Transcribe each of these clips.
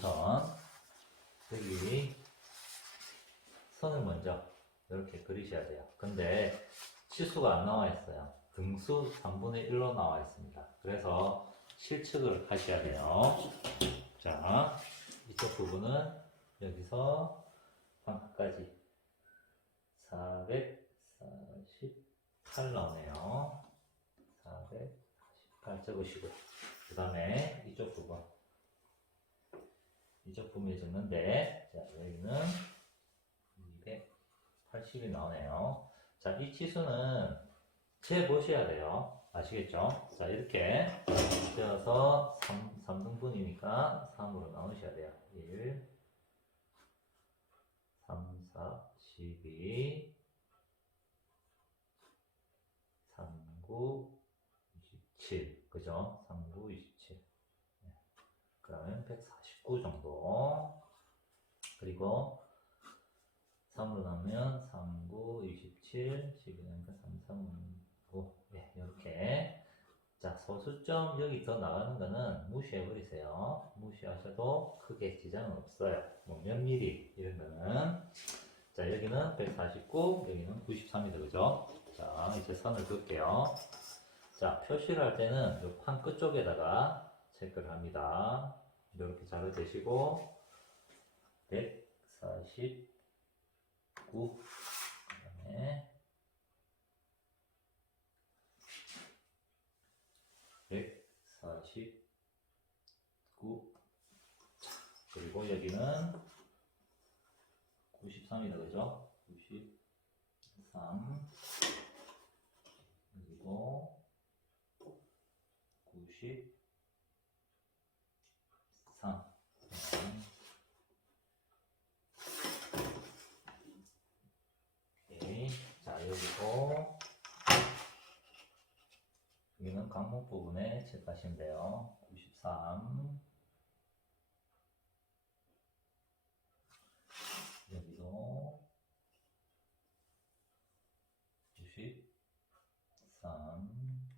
우선 여기 선을 먼저 이렇게 그리셔야 돼요. 근데 치수가 안 나와 있어요. 등수 3분의 1로 나와 있습니다. 그래서 실측을 하셔야 돼요. 자, 이쪽 부분은 여기서 방까지 448 나오네요. 448 적으시고, 그 다음에 이쪽 부분에 적는데, 자, 여기는 280이 나오네요. 자, 이 치수는 재보셔야 돼요. 아시겠죠? 자, 이렇게 되어서 3등분이니까 3으로 나누셔야 돼요. 1, 3, 4, 12, 3, 9, 27. 그죠? 3, 9, 27. 그러면 149 정도. 그리고 3으로 나누면 3, 9, 27, 12니까 3, 3, 9. 네, 이렇게. 자, 소수점 여기 더 나가는 거는 무시해버리세요. 무시하셔도 크게 지장은 없어요. 뭐 몇 미리 이런 거는. 자, 여기는 149, 여기는 93이다. 그죠? 자, 이제 선을 그을게요. 자, 표시를 할 때는 이 판 끝쪽에다가 체크를 합니다. 이렇게 자로 대시고 149, 그다음에 149, 그리고 여기는 93이다. 그죠? 93, 그리고 93. 오케이. 자, 여기고 여기는 강목 부분에 체크하시면 돼요. 93. 여기도 93.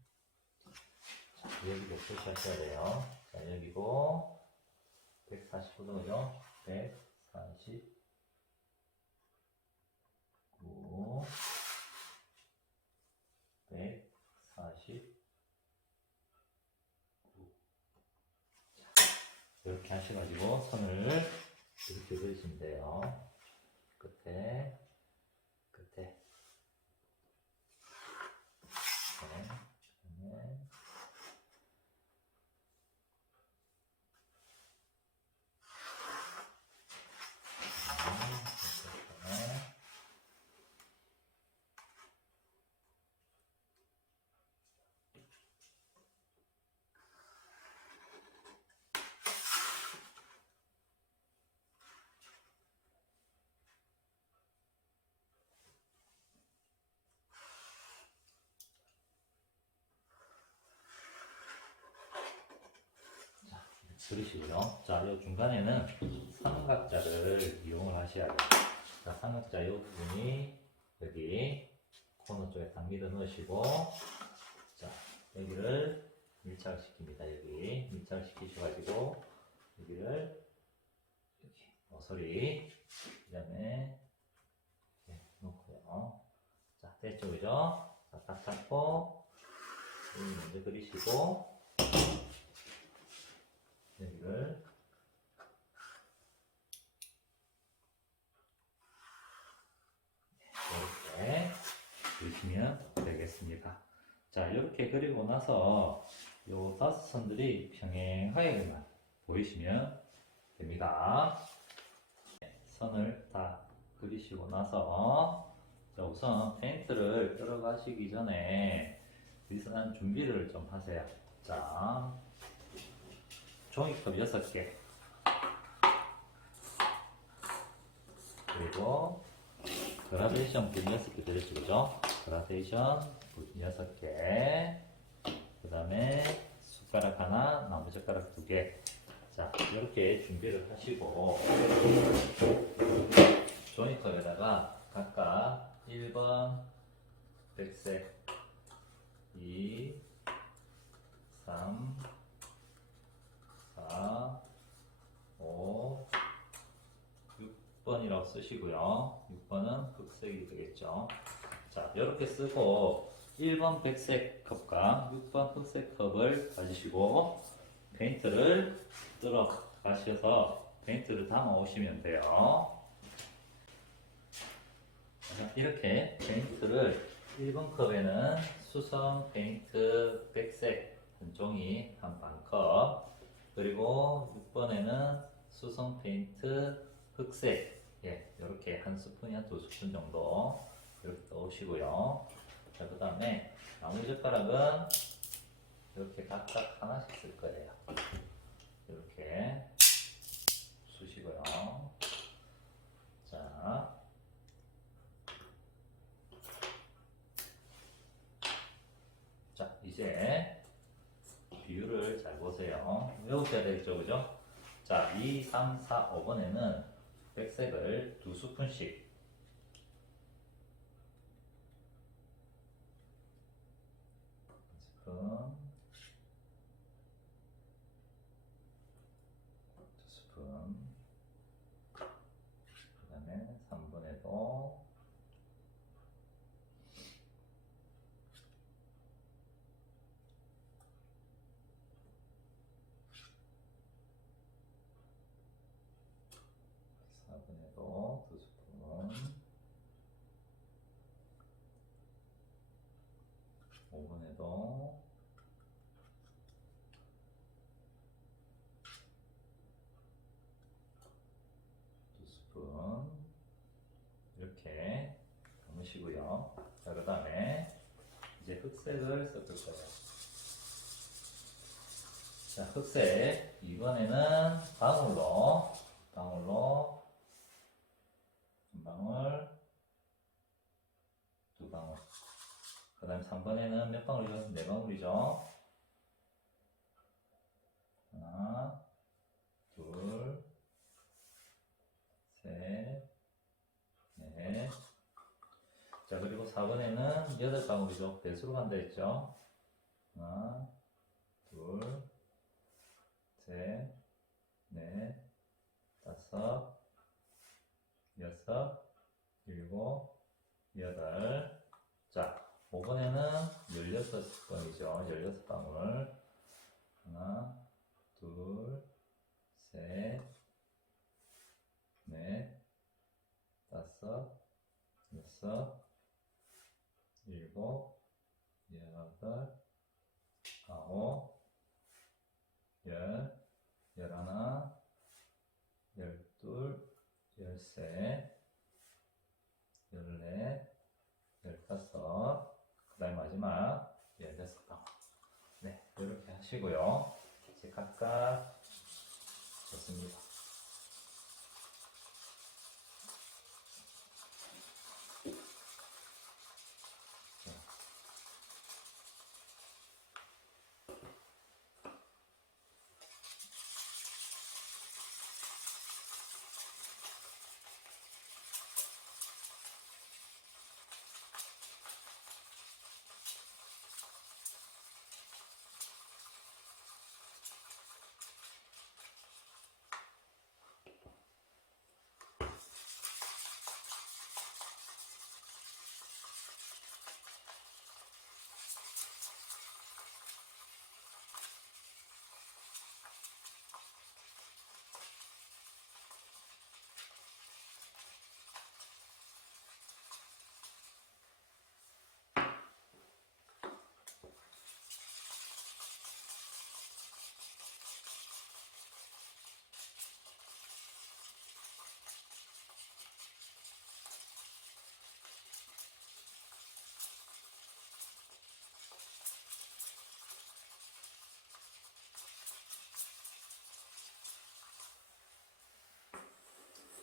자, 여기도 표시하셔야 돼요. 자, 여기고 149도죠? 149, 149. 이렇게 하셔가지고 선을 이렇게 그리시면 돼요. 끝에. 네. 그리시고요. 자, 이 중간에는 삼각자를 이용을 하셔야 돼요. 자, 삼각자 이 부분이 여기 코너 쪽에 딱 밀어 넣으시고, 자, 여기를 밀착을 시킵니다. 여기 밀착을 시키셔가지고 여기를 이렇게 모서리, 그 다음에 놓고요. 자, 됐죠, 그죠? 자, 딱 잡고 여기 먼저 그리시고, 여기를 이렇게 그리시면 되겠습니다. 자, 이렇게 그리고 나서 요 5선들이 평행하게만 보이시면 됩니다. 선을 다 그리시고 나서, 자, 우선 페인트를 들어가시기 전에 위선한 준비를 좀 하세요. 자, 종이컵 6개, 그리고 그라데이션 분 6개 들으시죠. 그죠? 그라데이션 분 6개, 그 다음에 숟가락 하나, 나무젓가락 2개. 자, 이렇게 준비를 하시고 종이컵에다가 각각 1번 백색, 2, 3, 4, 5, 6번이라고 쓰시고요. 6번은 흑색이 되겠죠. 자, 이렇게 쓰고 1번 백색 컵과 6번 흑색 컵을 가지시고 페인트를 들어가셔서 페인트를 담아 오시면 돼요. 이렇게 페인트를 1번 컵에는 수성 페인트 백색 한 종이 한 반컵, 그리고 6번에는 수성 페인트 흑색, 예, 이렇게 한 스푼이나 두 스푼 정도 이렇게 넣으시고요. 자, 그 다음에 나무젓가락은 이렇게 각각 하나씩 쓸 거예요. 이렇게 쑤시고요. 자, 이제 비율을 잘 보세요. 외우셔야 되겠죠, 그죠? 자, 2, 3, 4, 5번에는 백색을 두 스푼씩, 스푼, 두 스푼, 그 다음에 3번에도 두 스푼, 5번에도 두 스푼, 이렇게 담으시고요. 자, 그 다음에 이제 흑색을 섞을 거예요. 자, 흑색. 이번에는 방울로 한 방울, 두 방울. 그 다음에 3번에는 몇 방울이죠? 네 방울이죠? 하나, 둘, 셋, 넷. 자, 그리고 4번에는 8방울이죠? 배수로 간다 했죠? 하나, 둘, 셋, 넷, 다섯, 여섯, 일곱, 여덟. 자, 5번에는 16번이죠. 16방울. 하나, 둘, 셋, 넷, 다섯, 여섯, 일곱, 여덟, 아홉, 열, 열하나, 열둘, 열셋, 열넷, 열다섯, 그 다음에 마지막 16방울. 네, 이렇게 하시고요. 이제 각각 좋습니다.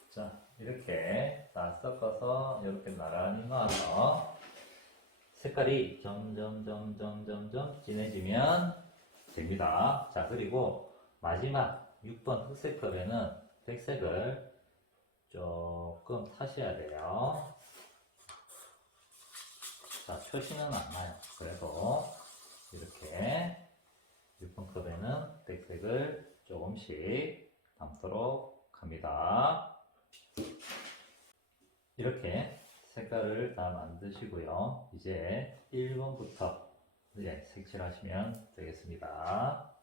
자, 이렇게 다 섞어서 이렇게 나란히 놔서 색깔이 점점 진해지면 됩니다. 자, 그리고 마지막 6번 흑색 컵에는 백색을 조금 타셔야 돼요. 자, 표시는 안 나요. 그래도 이렇게 6번 컵에는 백색을 조금씩 담도록 합니다. 이렇게 색깔을 다 만드시고요. 이제 1번부터 색칠하시면 되겠습니다.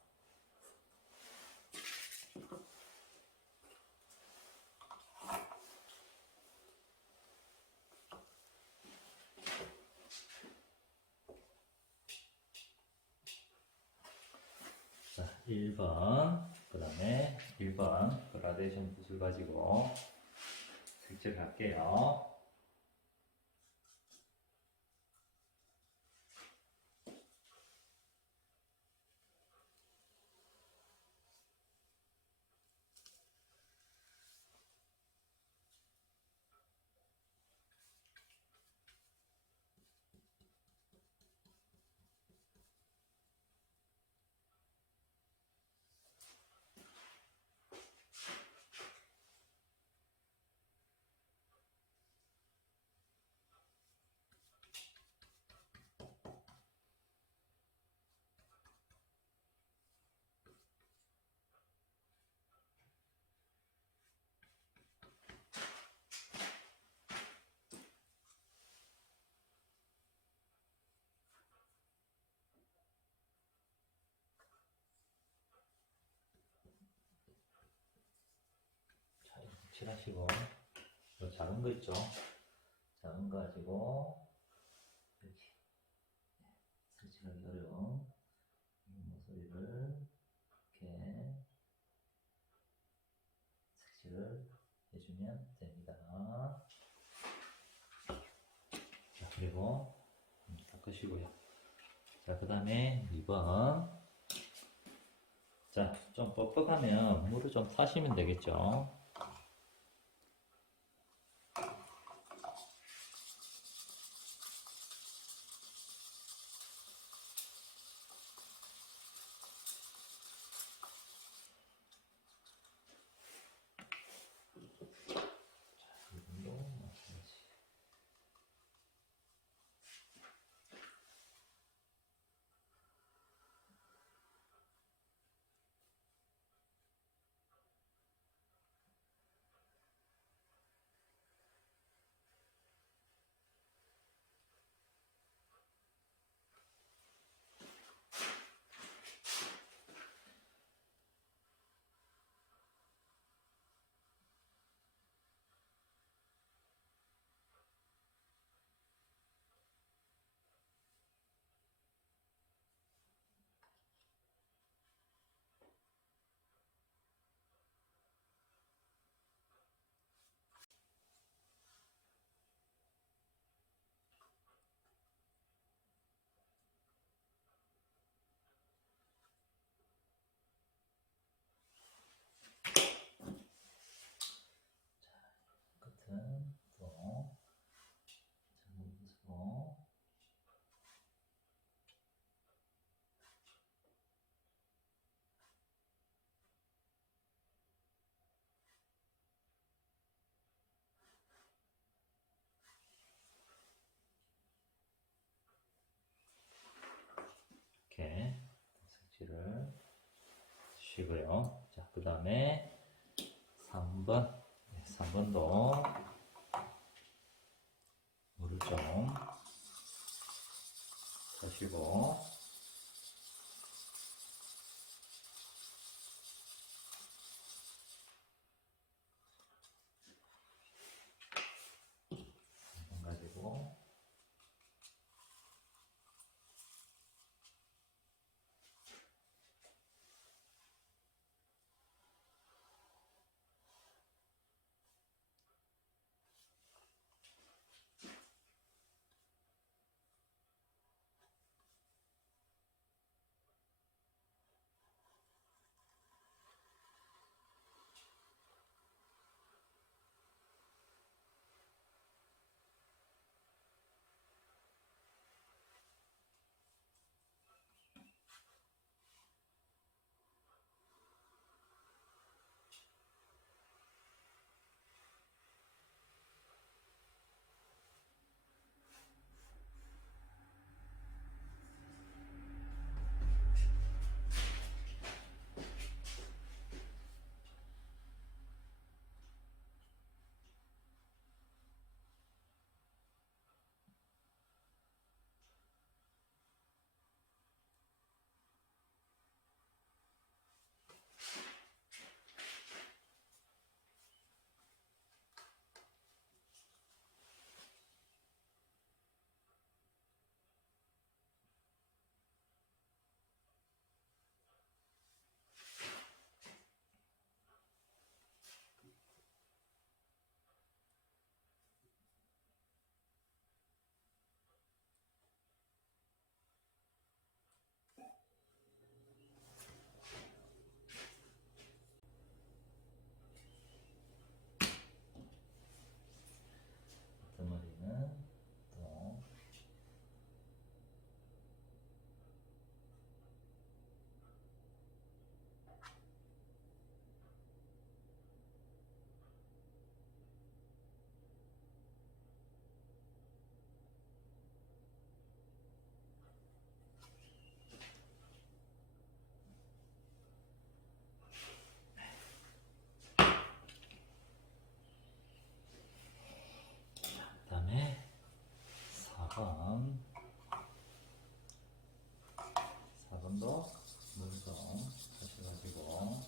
자, 1번, 그 다음에 1번 그라데이션 붓을 가지고 색칠할게요. 자, 이렇게 칠하시고, 이 작은 거 있죠? 작은 거 가지고, 이렇게 색칠하기 어려운 이 모서리를 이렇게 색칠을 해주면 됩니다. 자, 그리고 닦으시고요. 자, 그 다음에 2번. 자, 좀 뻑뻑하면 물을 좀 타시면 되겠죠. 끝은 또 전부으로 이렇게 색칠을 주시고요. 자, 그 다음에 3번. 3번도 물을 좀 하시고, 가지고 정도 물성 하셔가지고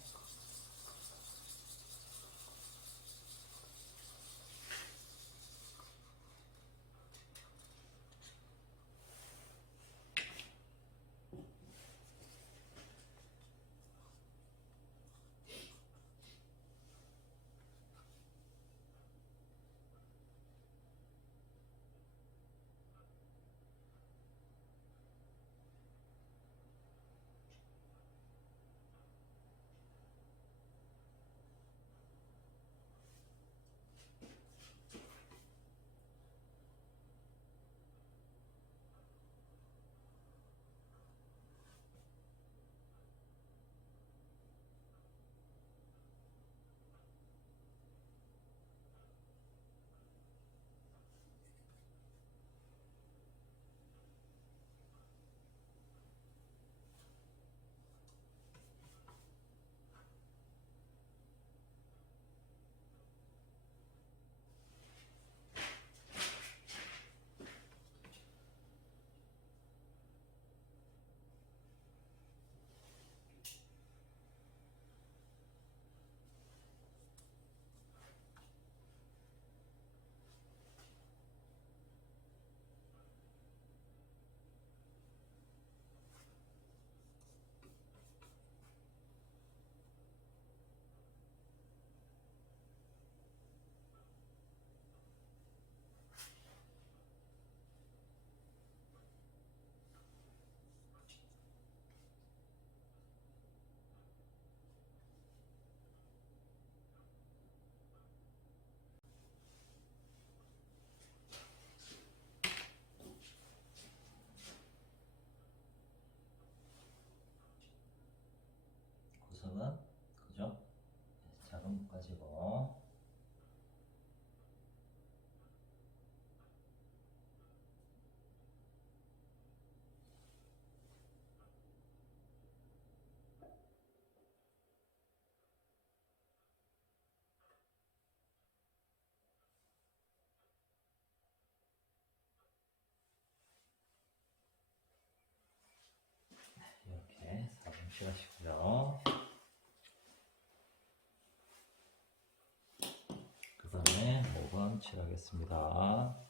구석은 그죠? 작은 붓 가지고 이렇게 4번 칠하시고요. 그 다음에 5번 칠하겠습니다.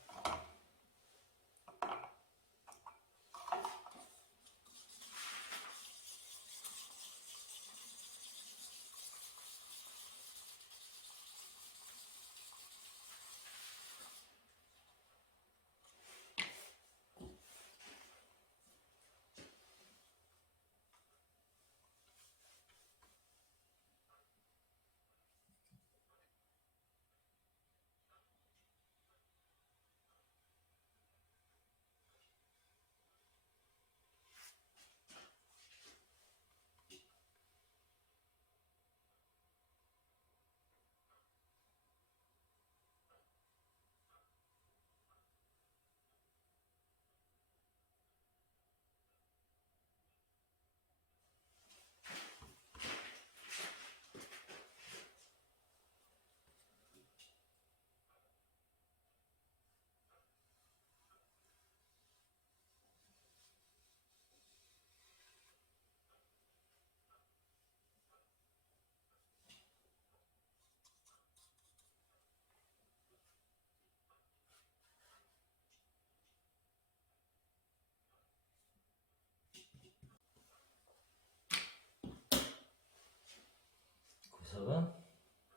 구석은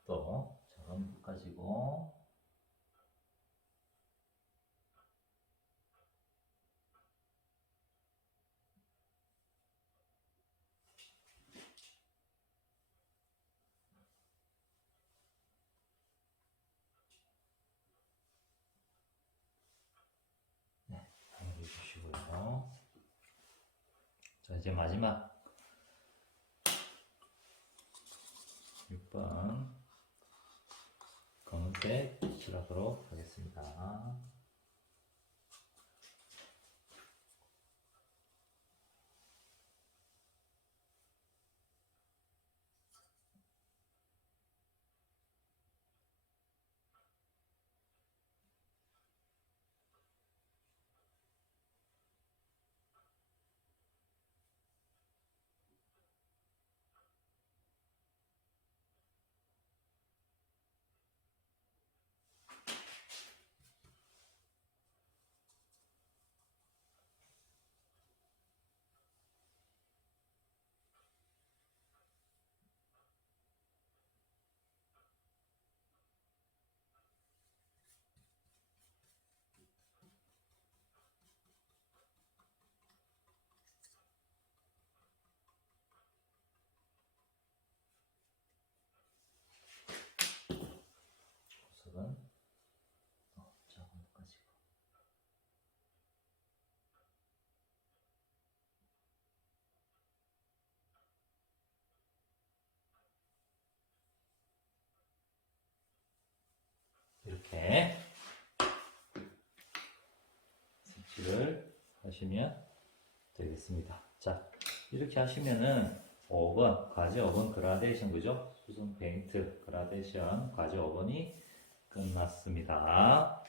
또 작은 붓 가지고 마무리해 주시고요. 자, 이제 마지막 6번 검은색 칠하도록 하겠습니다. 하시면 되겠습니다. 자, 이렇게 하시면은 5번, 과제 5번 그라데이션, 그죠? 수성 페인트 그라데이션 과제 5번이 끝났습니다.